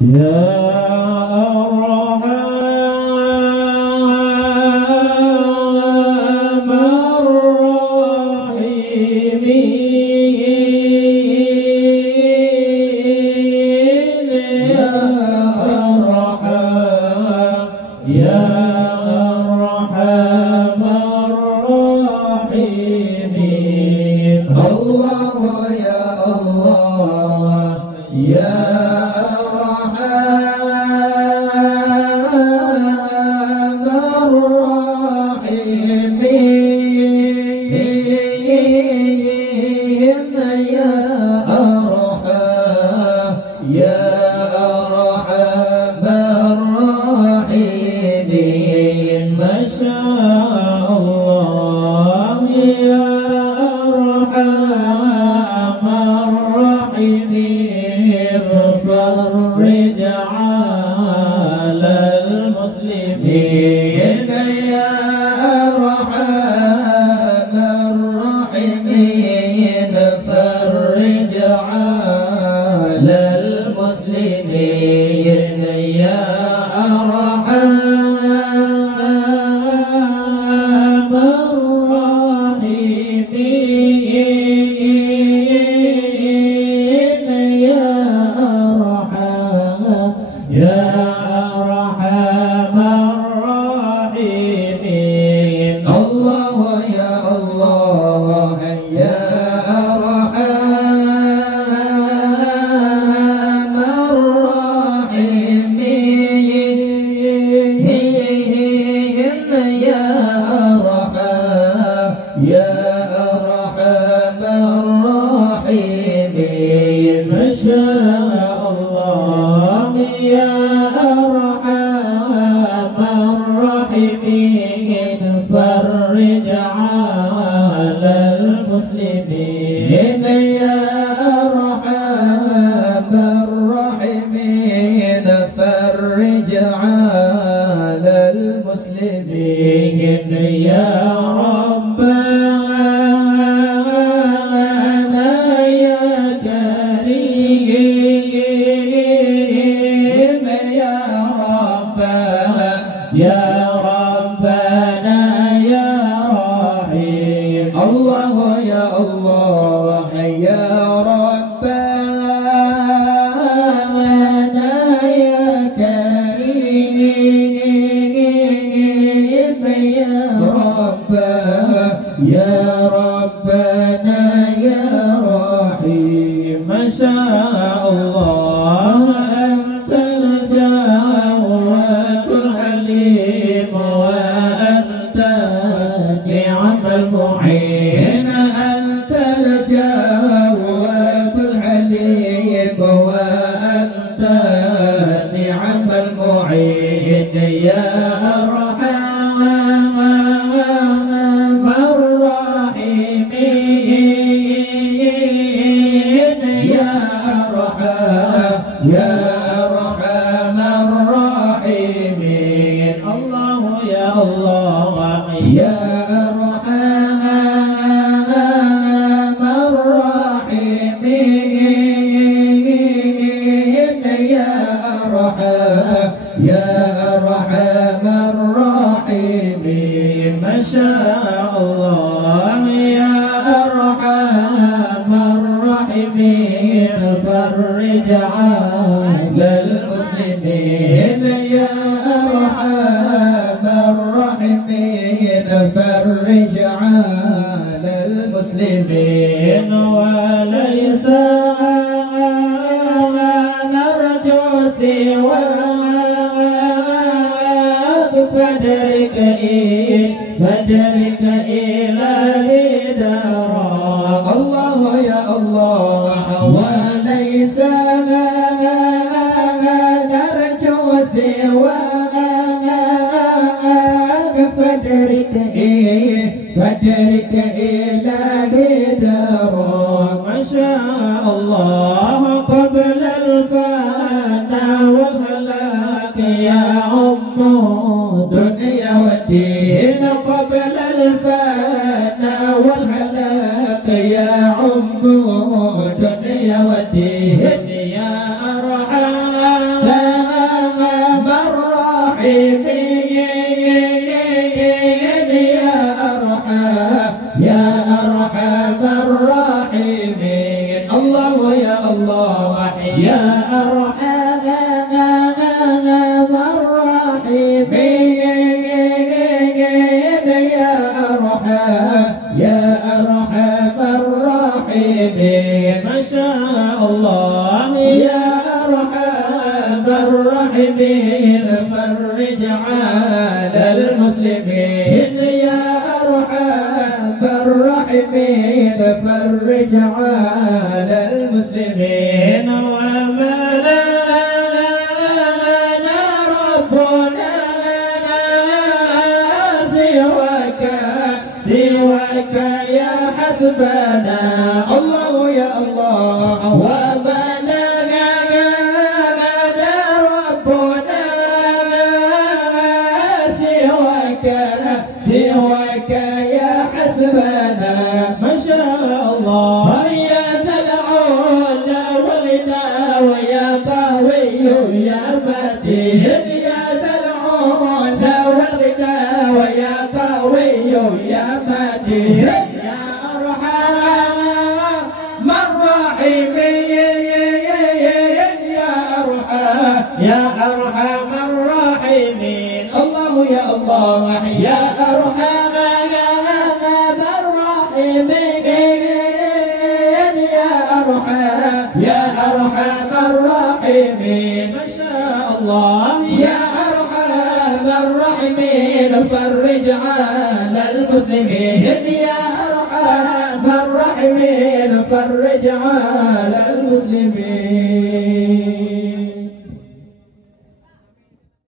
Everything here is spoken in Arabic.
الدنيا والدين يا أرحم الله يا الله يا أرحم الراحمين يا أرحم الراحمين ما شاء الله يا أرحم الراحمين فرج على المسلمين يا أرحم الراحمين فرج على المسلمين وما لنا ربنا سواك يا حسبنا الله يا الله وما لنا ربنا سواك يا حسبنا ما شاء الله يا ذا العلا والغنى ويا قوي يا متين يا ذا العلا والغنى ويا قوي يا متين يا أرحم الراحمين يا أرحم الراحمين الله يا الله يا أرحم الراحمين يا أرحم الراحمين ما شاء الله يا أرحم الراحمين فرج على المسلمين يا أرحم الراحمين فرج على المسلمين